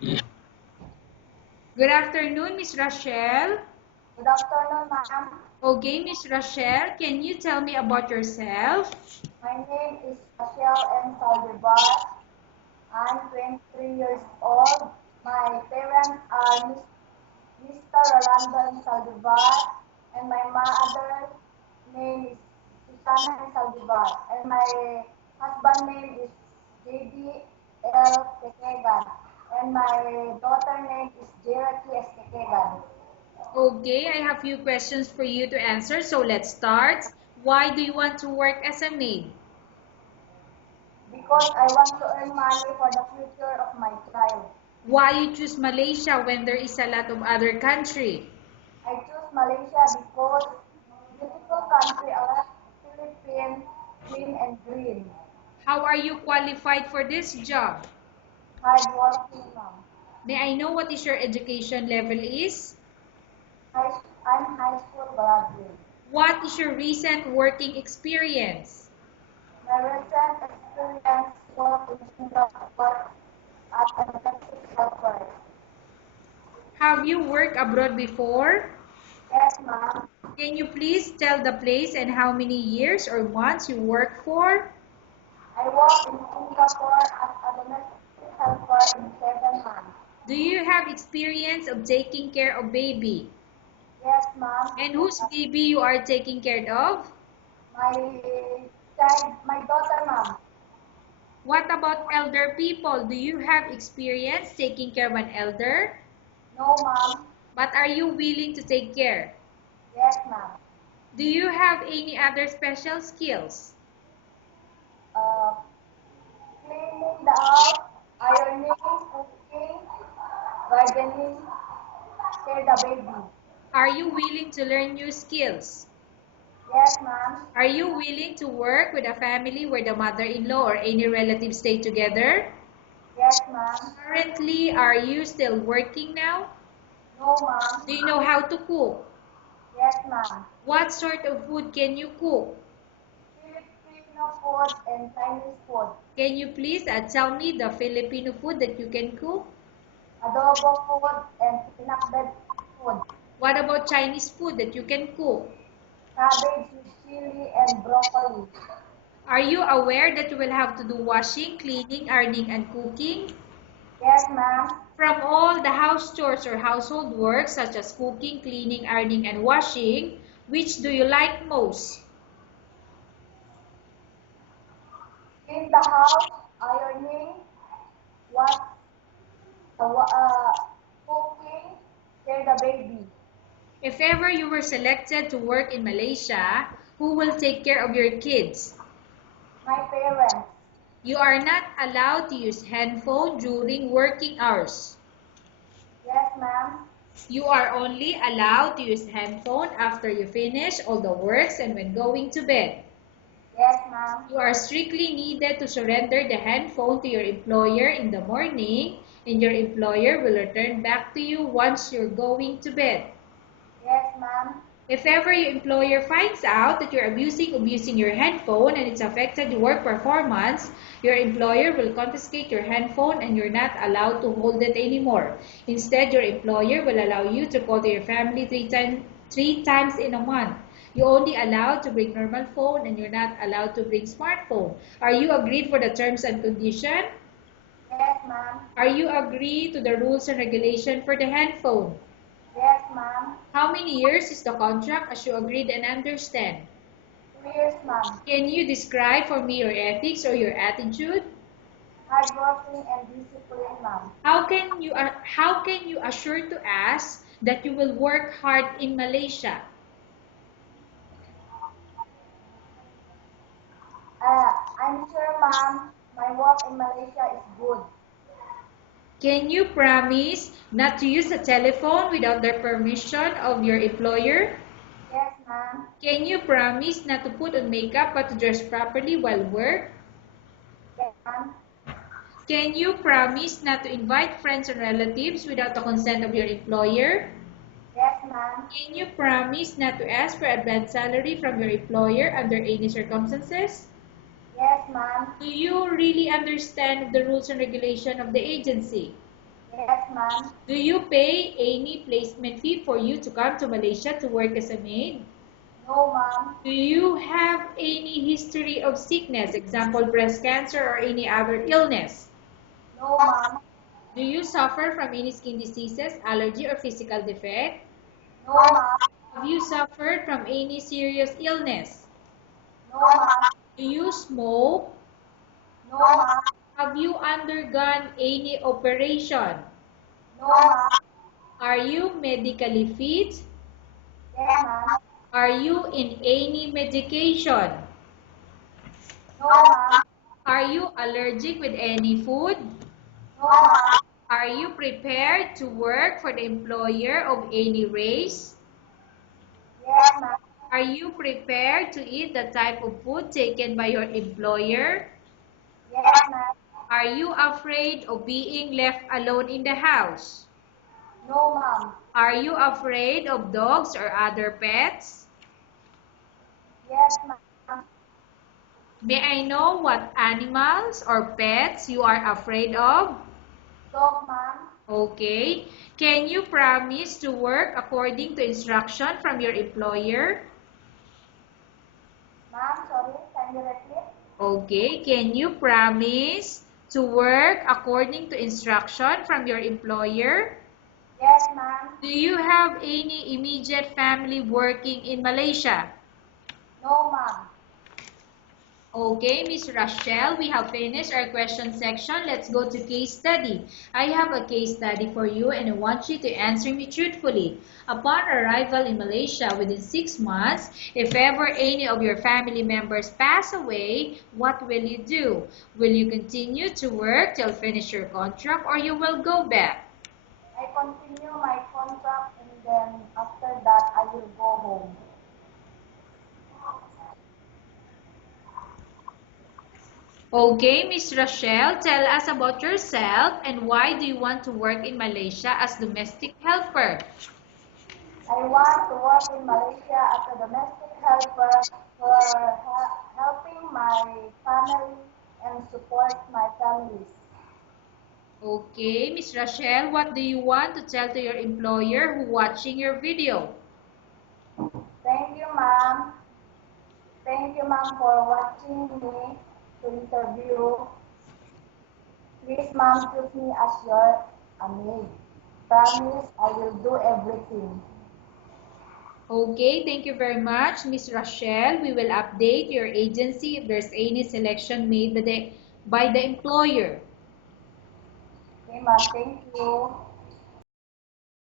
Good afternoon, Miss Rachel. Good afternoon, ma'am. Okay, Miss Rachel, can you tell me about yourself? My name is Rachel M. Saldivar. I'm 23 years old. My parents are Mr. Rolando M. Saldivar, and my mother's name is Susana M. Saldivar, and my husband's name is J.D. L. Tekegan, and my daughter's name is Jeraki S. Tekegan. Okay, I have few questions for you to answer, so let's start. Why do you want to work as a maid? Because I want to earn money for the future of my child. Why you choose Malaysia when there is a lot of other country? I choose Malaysia because beautiful country, I like Philippines, clean and green. How are you qualified for this job? Hard working, ma'am. May I know what is your education level is? I'm high school graduate. What is your recent working experience? My recent experience was in Singapore as an electric helper. Have you worked abroad before? Yes, ma'am. Can you please tell the place and how many years or months you worked for? I worked in Singapore as a domestic helper in 7 months. Do you have experience of taking care of baby? Yes, ma'am. And whose baby you are taking care of? My child, my daughter, ma'am. What about elder people? Do you have experience taking care of an elder? No, ma'am. But are you willing to take care? Yes, ma'am. Do you have any other special skills? Uh, Cleaning the house, ironing, cooking, gardening, care the baby. Are you willing to learn new skills? Yes, ma'am. Are you willing to work with a family where the mother-in-law or any relatives stay together? Yes, ma'am. Currently, are you still working now? No, ma'am. Do you know how to cook? Yes, ma'am. What sort of food can you cook? Filipino food and Chinese food. Can you please tell me the Filipino food that you can cook? Adobo food and pinakbet food. What about Chinese food that you can cook? Cabbage with chili and broccoli. Are you aware that you will have to do washing, cleaning, ironing, and cooking? Yes, ma'am. From all the house chores or household work such as cooking, cleaning, ironing, and washing, which do you like most? Clean the house, ironing, wash, cooking, care the baby. If ever you were selected to work in Malaysia, who will take care of your kids? My parents. You are not allowed to use handphone during working hours. Yes, ma'am. You are only allowed to use handphone after you finish all the works and when going to bed. Yes, ma'am. You are strictly needed to surrender the handphone to your employer in the morning, and your employer will return back to you once you're going to bed. Yes, ma'am. If ever your employer finds out that you're abusing your handphone and it's affected your work performance, your employer will confiscate your handphone and you're not allowed to hold it anymore. Instead, your employer will allow you to call to your family three times in a month. You're only allowed to bring normal phone and you're not allowed to bring smartphone. Are you agreed for the terms and condition? Yes, ma'am. Are you agreed to the rules and regulation for the handphone? Yes, ma'am. How many years is the contract as you agreed and understand? 2 years, ma'am. Can you describe for me your ethics or your attitude? Hardworking and disciplined, ma'am. How can you assure to us that you will work hard in Malaysia? I'm sure, ma'am, my work in Malaysia is good. Can you promise not to use a telephone without the permission of your employer? Yes, ma'am. Can you promise not to put on makeup but to dress properly while work? Yes, ma'am. Can you promise not to invite friends and relatives without the consent of your employer? Yes, ma'am. Can you promise not to ask for advance salary from your employer under any circumstances? Yes, ma'am. Do you really understand the rules and regulation of the agency? Yes, ma'am. Do you pay any placement fee for you to come to Malaysia to work as a maid? No, ma'am. Do you have any history of sickness, example breast cancer or any other illness? No, ma'am. Do you suffer from any skin diseases, allergy or physical defect? No, ma'am. Have you suffered from any serious illness? No, ma'am. Do you smoke? No, ma'am. Have you undergone any operation? No, ma'am. Are you medically fit? Yes, ma'am. Are you in any medication? No, ma'am. Are you allergic with any food? No, ma'am. Are you prepared to work for the employer of any race? Yes, ma'am. Are you prepared to eat the type of food taken by your employer? Yes, ma'am. Are you afraid of being left alone in the house? No, ma'am. Are you afraid of dogs or other pets? Yes, ma'am. May I know what animals or pets you are afraid of? Dog, ma'am. Okay. Can you promise to work according to instruction from your employer? Ma'am, sorry, can you repeat? Okay. Can you promise to work according to instruction from your employer? Yes, ma'am. Do you have any immediate family working in Malaysia? No, ma'am. Okay, Miss Rachel, we have finished our question section. Let's go to case study. I have a case study for you and I want you to answer me truthfully. Upon arrival in Malaysia within 6 months, if ever any of your family members pass away, what will you do? Will you continue to work till finish your contract or you will go back? I continue my contract and then after that I will go home. Okay, Miss Rachel, tell us about yourself and why do you want to work in Malaysia as domestic helper? I want to work in Malaysia as a domestic helper for helping my family and support my families. Okay, Miss Rachel, what do you want to tell to your employer who watching your video? Thank you, ma'am. Thank you, ma'am, for watching me to interview. Please, ma'am, put me as your maid. Promise I will do everything. Okay, thank you very much, Miss Rachel. We will update your agency if there's any selection made by the employer. Okay, ma'am, thank you.